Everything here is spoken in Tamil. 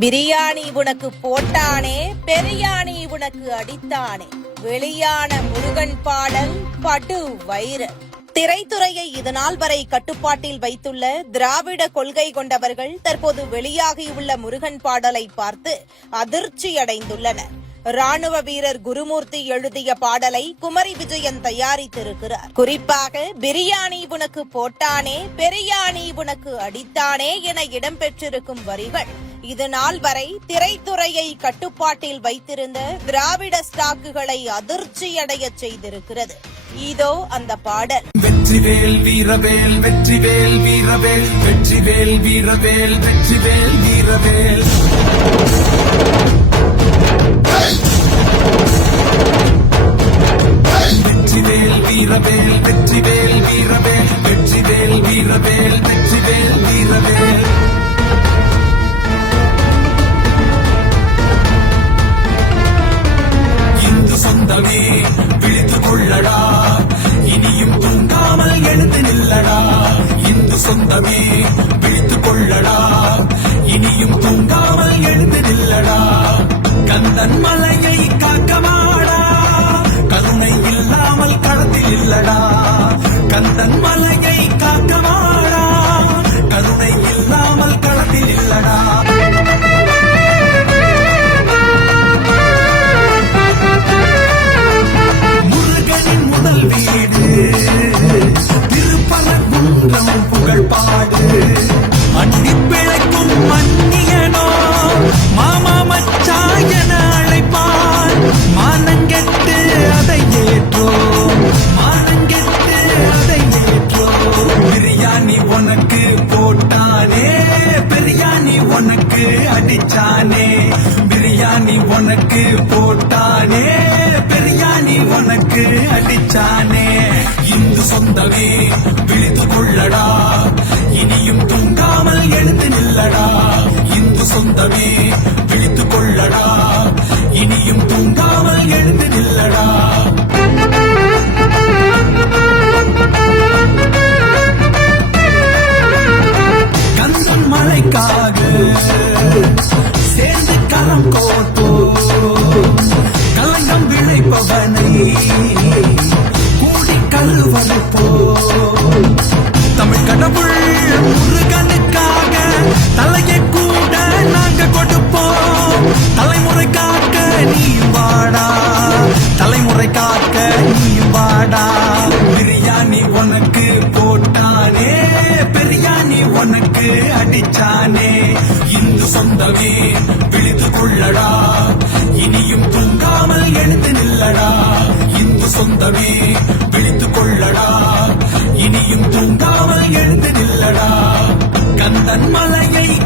பிரியாணி உனக்கு போட்டானே பெரியாணி உனக்கு அடித்தானே. வெளியான முருகன் பாடல் படு வைர திரைத்துறையை இதுநாள் வரை கட்டுப்பாட்டில் வைத்துள்ள திராவிட கொள்கை கொண்டவர்கள் தற்போது வெளியாகியுள்ள முருகன் பாடலை பார்த்து அதிர்ச்சியடைந்துள்ளனர். ராணுவ வீரர் குருமூர்த்தி எழுதிய பாடலை குமரி விஜயன் தயாரித்திருக்கிறார். குறிப்பாக பிரியாணி உனக்கு போட்டானே பெரியாணி உனக்கு அடித்தானே என இடம்பெற்றிருக்கும் வரிகள் இது நாள் வரை திரைத்துறையை கட்டுப்பாட்டில் வைத்திருந்த திராவிட ஸ்டாக்குகளை அதிர்ச்சியடையச் செய்திருக்கிறது. இதோ அந்த பாடல். வெற்றிவேல் வீரவேல் வெற்றிவேல் வீரவேல் வெற்றிவேல் வீரவேல் வெற்றிவேல் வீரவேல். வெற்றிவேல் வீரவேல் வெற்றிவேல் வீரவேல் வெற்றிவேல் வீரவேல் வெற்றிவேல் வீரவேல். களத்தில் கந்தன் மலையை காக்கமாடா கருணை இல்லாமல் களத்தில் இல்லடா. முருகனின் முதல் வீடு உனக்கு அடிச்சானே. பிரியாணி உனக்கு போட்டானே. பிரியாணி உனக்கு அடிச்சானே. இந்து சொந்தமே விழித்து கொள்ளடா. இனியும் தூங்காமல் எழுந்து நில்லடா. இந்து சொந்தமே சொந்தமே விழித்து கொள்ளடா. இனியும் தூங்காமல் எழுந்து நில்லடா. இந்து சொந்தமே விழித்து கொள்ளடா. இனியும் தூங்காமல் எழுந்து நில்லடா. கந்தன் மலையை